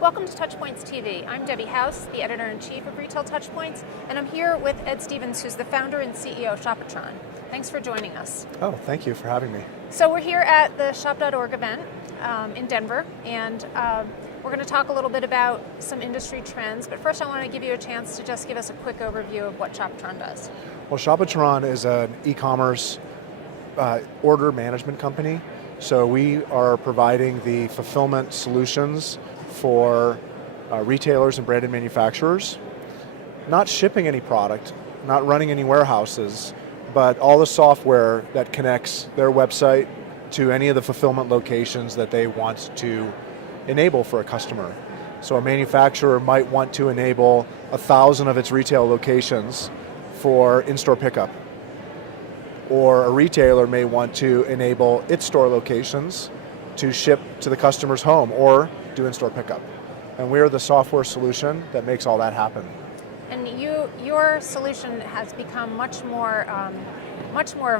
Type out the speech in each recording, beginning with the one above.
Welcome to TouchPoints TV. I'm Debbie House, the editor-in-chief of Retail TouchPoints, and I'm here with Ed Stevens, who's the founder and CEO of Shopatron. Thanks for joining us. Oh, thank you for having me. So we're here at the Shop.org event in Denver, and we're going to talk a little bit about some industry trends, but first I want to give you a chance to just give us a quick overview of what Shopatron does. Well, Shopatron is an e-commerce order management company. So we are providing the fulfillment solutions for retailers and branded manufacturers, not shipping any product, not running any warehouses, but all the software that connects their website to any of the fulfillment locations that they want to enable for a customer. So a manufacturer might want to enable 1,000 of its retail locations for in-store pickup. Or a retailer may want to enable its store locations to ship to the customer's home or do in-store pickup. And we're the software solution that makes all that happen. And your solution has become much more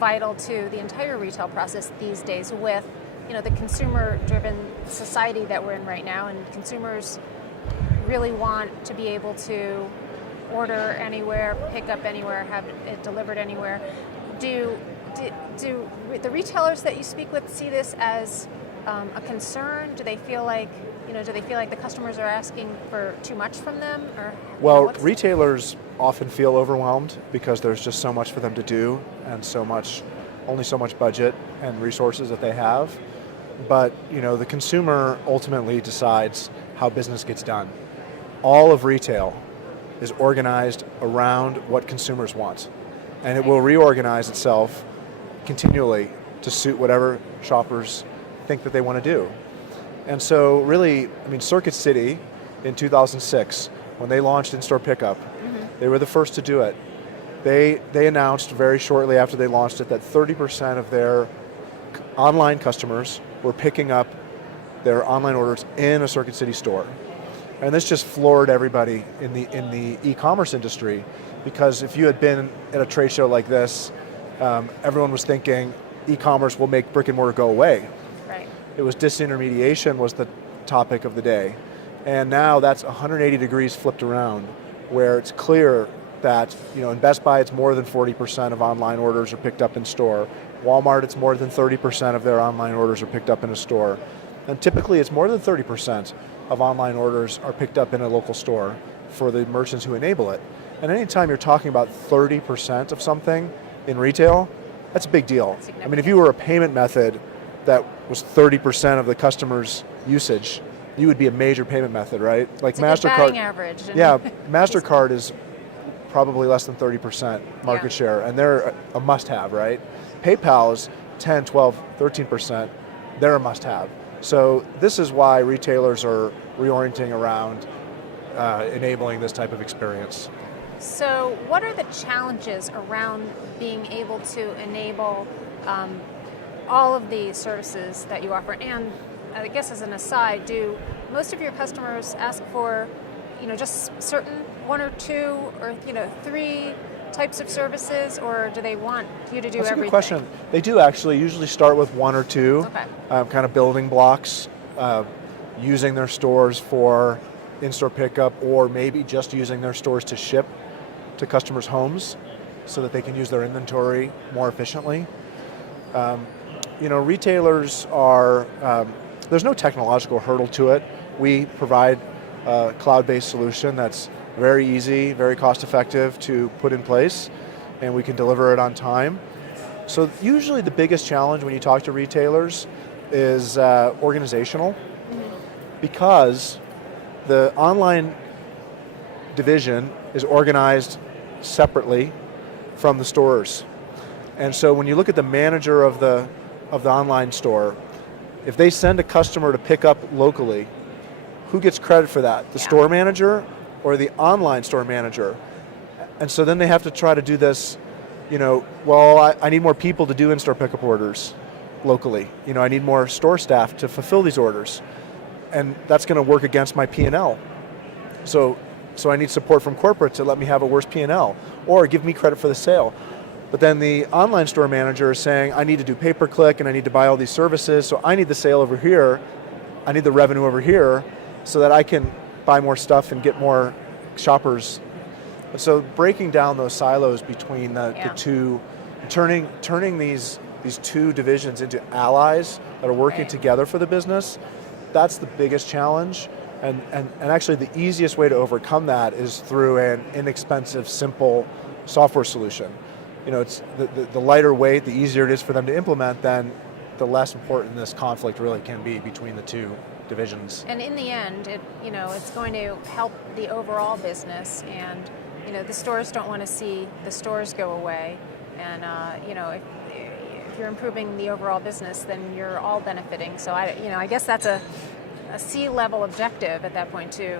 vital to the entire retail process these days with the consumer-driven society that we're in right now, and consumers really want to be able to order anywhere, pick up anywhere, have it delivered anywhere. Do the retailers that you speak with see this as a concern? Do they feel like the customers are asking for too much from them? Or well, retailers often feel overwhelmed because there's just so much for them to do and only so much budget and resources that they have. But the consumer ultimately decides how business gets done. All of retail is organized around what consumers want. And it will reorganize itself continually to suit whatever shoppers think that they want to do. And so really, Circuit City in 2006, when they launched in-store pickup, they were the first to do it. They announced very shortly after they launched it that 30% of their online customers were picking up their online orders in a Circuit City store. And this just floored everybody in the e-commerce industry, because if you had been at a trade show like this, everyone was thinking e-commerce will make brick and mortar go away. Right. It was disintermediation was the topic of the day. And now that's 180 degrees flipped around, where it's clear that in Best Buy it's more than 40% of online orders are picked up in store. Walmart, it's more than 30% of their online orders are picked up in a store. And typically it's more than 30% of online orders are picked up in a local store for the merchants who enable it. And anytime you're talking about 30% of something in retail, that's a big deal. If you were a payment method that was 30% of the customer's usage, you would be a major payment method, right? Like it's MasterCard. A batting average. Yeah, MasterCard is probably less than 30% market share, and they're a must-have, right? PayPal is 10, 12, 13%. They're a must-have. So this is why retailers are reorienting around enabling this type of experience. So what are the challenges around being able to enable all of the services that you offer? And I guess as an aside, do most of your customers ask for just certain one or two or three types of services, or do they want you to do everything? That's a good question. They do actually usually start with one or two kind of building blocks, using their stores for in-store pickup, or maybe just using their stores to ship to customers' homes so that they can use their inventory more efficiently. Retailers are, there's no technological hurdle to it. We provide a cloud-based solution that's very easy, very cost-effective to put in place, and we can deliver it on time. So usually the biggest challenge when you talk to retailers is organizational, because the online division is organized separately from the stores. And so when you look at the manager of the online store, if they send a customer to pick up locally, who gets credit for that? The store manager or the online store manager? And so then they have to try to do this, I need more people to do in-store pickup orders locally. I need more store staff to fulfill these orders. And that's going to work against my P&L. So I need support from corporate to let me have a worse P&L or give me credit for the sale. But then the online store manager is saying, I need to do pay-per-click and I need to buy all these services, so I need the sale over here, I need the revenue over here, so that I can buy more stuff and get more shoppers. So breaking down those silos between the two, turning these two divisions into allies that are working together for the business, that's the biggest challenge. And actually the easiest way to overcome that is through an inexpensive, simple software solution. It's the lighter weight, the easier it is for them to implement, then the less important this conflict really can be between the two divisions. And in the end, it's going to help the overall business, and the stores don't want to see the stores go away. And if you're improving the overall business, then you're all benefiting. So I guess that's a C-level objective at that point too.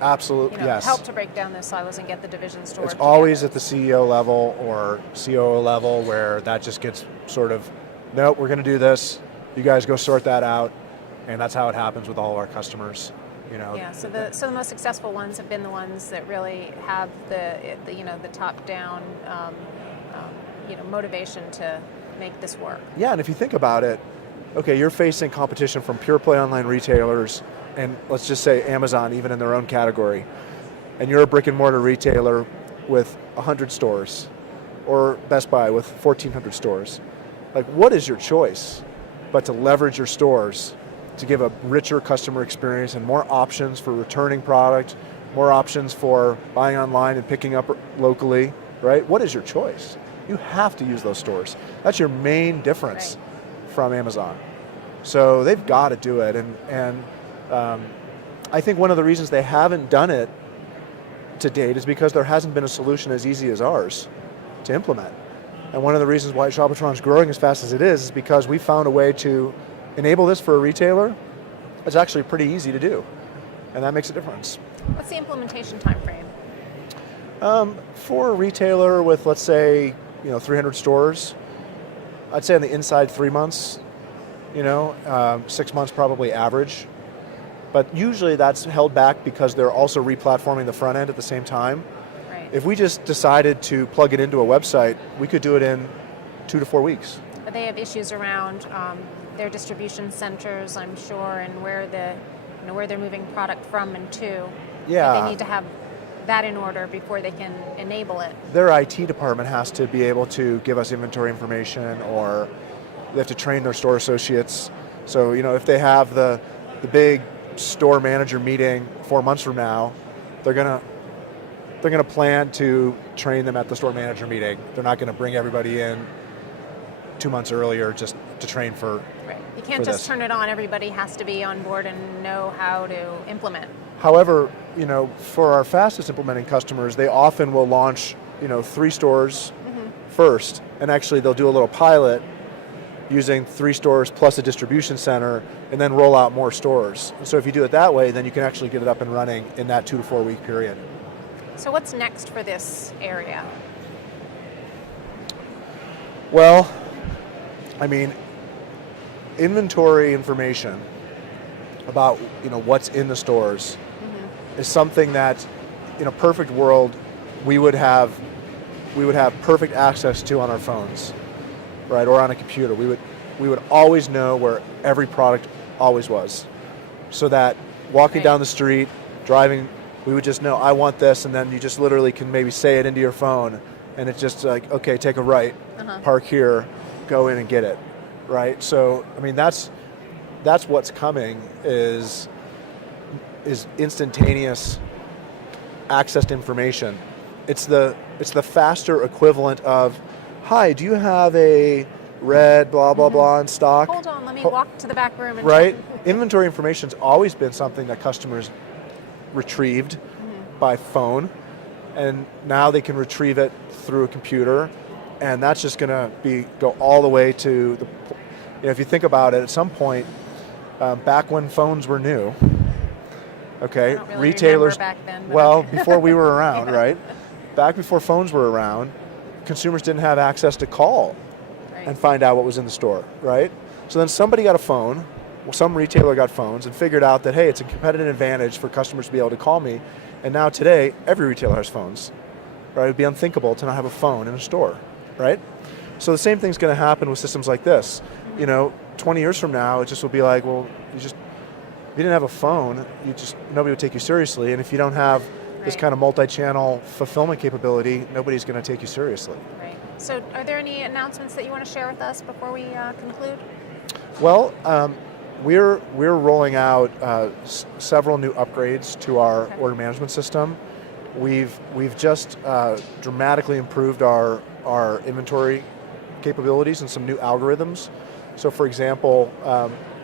Absolutely, yes. Help to break down those silos and get the divisions to work together. It's always together. at the CEO level or COO level where that just gets sort of, nope, we're going to do this. You guys go sort that out, and that's how it happens with all of our customers. Yeah. So the most successful ones have been the ones that really have the top down motivation to make this work. Yeah, and if you think about it, okay, you're facing competition from pure play online retailers, and let's just say Amazon, even in their own category, and you're a brick and mortar retailer with 100 stores, or Best Buy with 1,400 stores. Like, what is your choice but to leverage your stores to give a richer customer experience and more options for returning product, more options for buying online and picking up locally, right? What is your choice? You have to use those stores. That's your main difference from Amazon. So they've got to do it, and I think one of the reasons they haven't done it to date is because there hasn't been a solution as easy as ours to implement. And one of the reasons why Shopatron is growing as fast as it is because we found a way to enable this for a retailer. It's actually pretty easy to do, and that makes a difference. What's the implementation time frame? For a retailer with, let's say, 300 stores, I'd say on the inside 3 months, 6 months probably average. But usually that's held back because they're also re-platforming the front end at the same time. Right. If we just decided to plug it into a website, we could do it in 2 to 4 weeks. But they have issues around their distribution centers, I'm sure, and where they're moving product from and to. Yeah. They need to have that in order before they can enable it. Their IT department has to be able to give us inventory information, or they have to train their store associates. So, if they have the big store manager meeting 4 months from now, they're gonna plan to train them at the store manager meeting. They're not gonna bring everybody in 2 months earlier just to train for. Right. You can't just turn it on. Everybody has to be on board and know how to implement. However, for our fastest implementing customers, they often will launch 3 stores first, and actually they'll do a little pilot using 3 stores plus a distribution center, and then roll out more stores. So if you do it that way, then you can actually get it up and running in that 2 to 4 week period. So what's next for this area? Well, inventory information about what's in the stores is something that, in a perfect world, we would have perfect access to on our phones, right, or on a computer. We would always know where every product always was, so that walking down the street, driving, we would just know, I want this, and then you just literally can maybe say it into your phone, and it's just like, okay, take a right, park here, go in and get it, right? So, that's what's coming is instantaneous access to information. It's the faster equivalent of, hi, do you have a red blah blah blah in stock? Hold on, let me walk to the back room and right. Inventory information's always been something that customers retrieved by phone, and now they can retrieve it through a computer, and that's just going to go all the way to the. If you think about it, at some point, back when phones were new, okay, I don't really retailers. Back then, before we were around, right? Back before phones were around, consumers didn't have access to call and find out what was in the store, right? So then somebody got a phone, some retailer got phones and figured out that, hey, it's a competitive advantage for customers to be able to call me. And now today, every retailer has phones, right? It'd be unthinkable to not have a phone in a store, right? So the same thing's going to happen with systems like this. 20 years from now, it just will be like, well, If you didn't have a phone, nobody would take you seriously. And if you don't have this kind of multi-channel fulfillment capability, nobody's going to take you seriously. Right. So are there any announcements that you want to share with us before we conclude? Well, we're rolling out several new upgrades to our order management system. We've just dramatically improved our inventory capabilities and some new algorithms. So for example,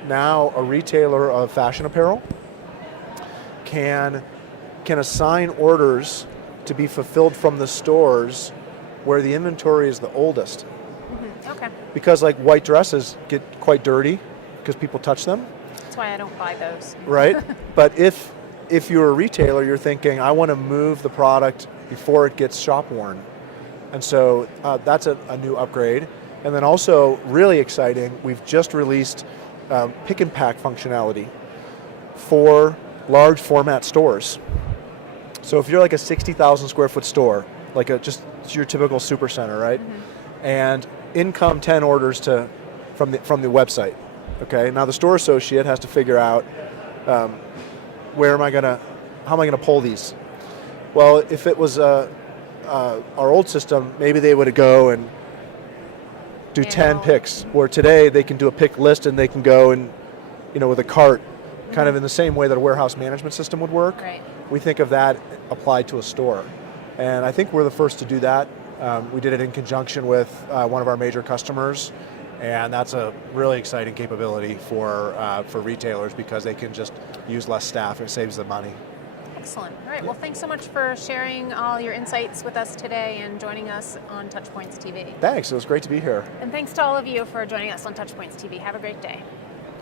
now a retailer of fashion apparel can assign orders to be fulfilled from the stores where the inventory is the oldest. Mm-hmm. Okay. Because like white dresses get quite dirty because people touch them. That's why I don't buy those. Right? But if you're a retailer, you're thinking, I want to move the product before it gets shop worn. And so that's a new upgrade. And then also, really exciting, we've just released pick and pack functionality for large format stores. So if you're like a 60,000 square foot store, like just your typical super center, right? Mm-hmm. And in come 10 orders from the website. Okay, now the store associate has to figure out how am I gonna pull these? Well, if it was our old system, maybe they would go and do 10 picks, where today they can do a pick list and they can go and, with a cart, kind of in the same way that a warehouse management system would work. Right. We think of that applied to a store. And I think we're the first to do that. We did it in conjunction with one of our major customers, and that's a really exciting capability for retailers because they can just use less staff. It saves them money. Excellent. All right. Well, thanks so much for sharing all your insights with us today and joining us on TouchPoints TV. Thanks. It was great to be here. And thanks to all of you for joining us on TouchPoints TV. Have a great day.